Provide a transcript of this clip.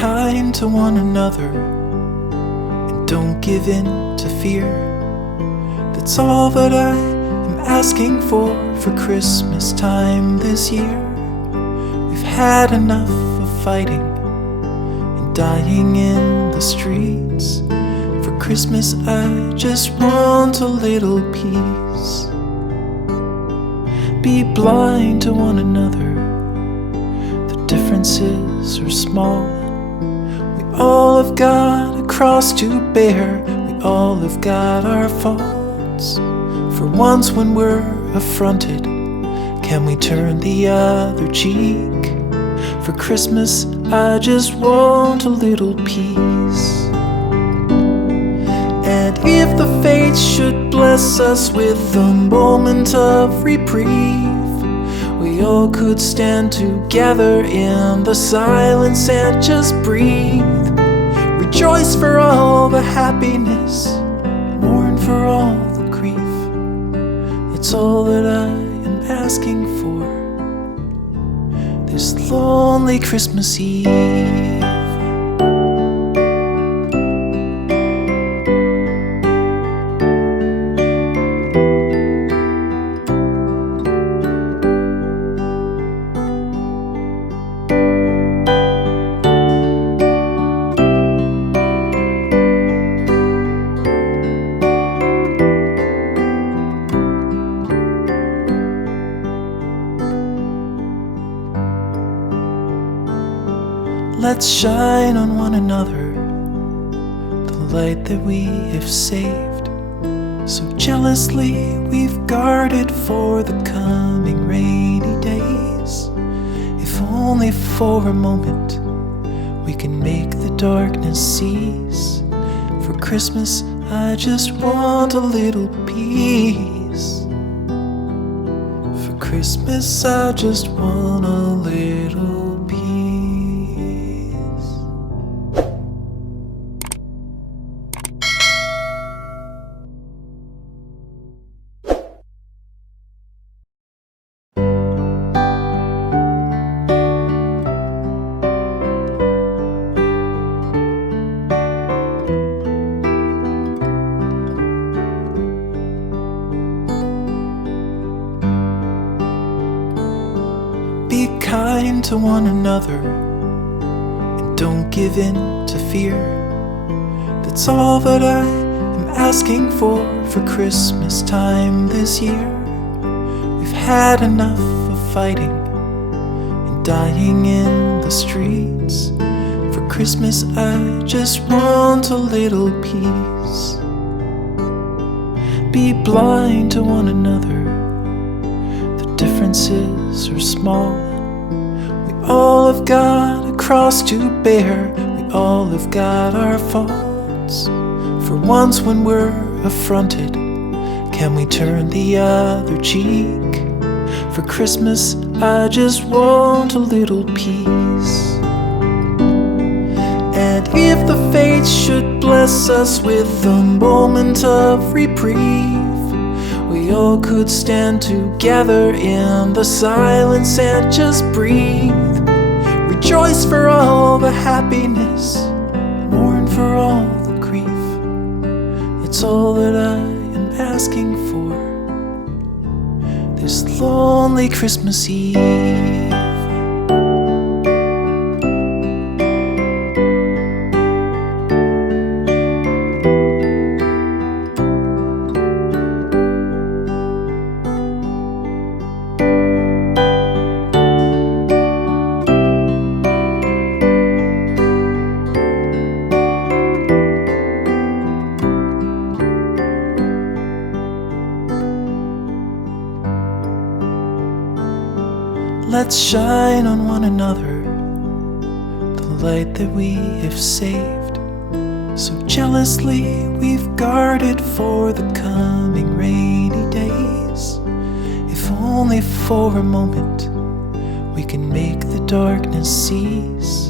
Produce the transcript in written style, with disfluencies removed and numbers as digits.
kind to one another and don't give in to fear. That's all that I am asking for Christmas time this year. We've had enough of fighting and dying in the streets. For Christmas I just want a little peace. Be blind to one another, the differences are small. We all have got a cross to bear, we all have got our faults. For once when we're affronted, can we turn the other cheek? For Christmas I just want a little peace. And if the fates should bless us with a moment of reprieve, we all could stand together in the silence and just breathe. Rejoice for all the happiness, mourn for all the grief. It's all that I am asking for this lonely Christmas Eve. Let's shine on one another the light that we have saved. So jealously we've guarded for the coming rainy days. If only for a moment we can make the darkness cease. For Christmas I just want a little peace. For Christmas I just want a little peace. Be kind to one another and don't give in to fear. That's all that I am asking for Christmas time this year. We've had enough of fighting and dying in the streets. For Christmas I just want a little peace. Be blind to one another, differences are small. We all have got a cross to bear, we all have got our faults. For once when we're affronted, can we turn the other cheek? For Christmas I just want a little peace. And if the fates should bless us with a moment of reprieve, we all could stand together in the silence and just breathe. Rejoice for all the happiness, mourn for all the grief. It's all that I am asking for this lonely Christmas Eve. Let's shine on one another the light that we have saved. So jealously we've guarded for the coming rainy days. If only for a moment we can make the darkness cease.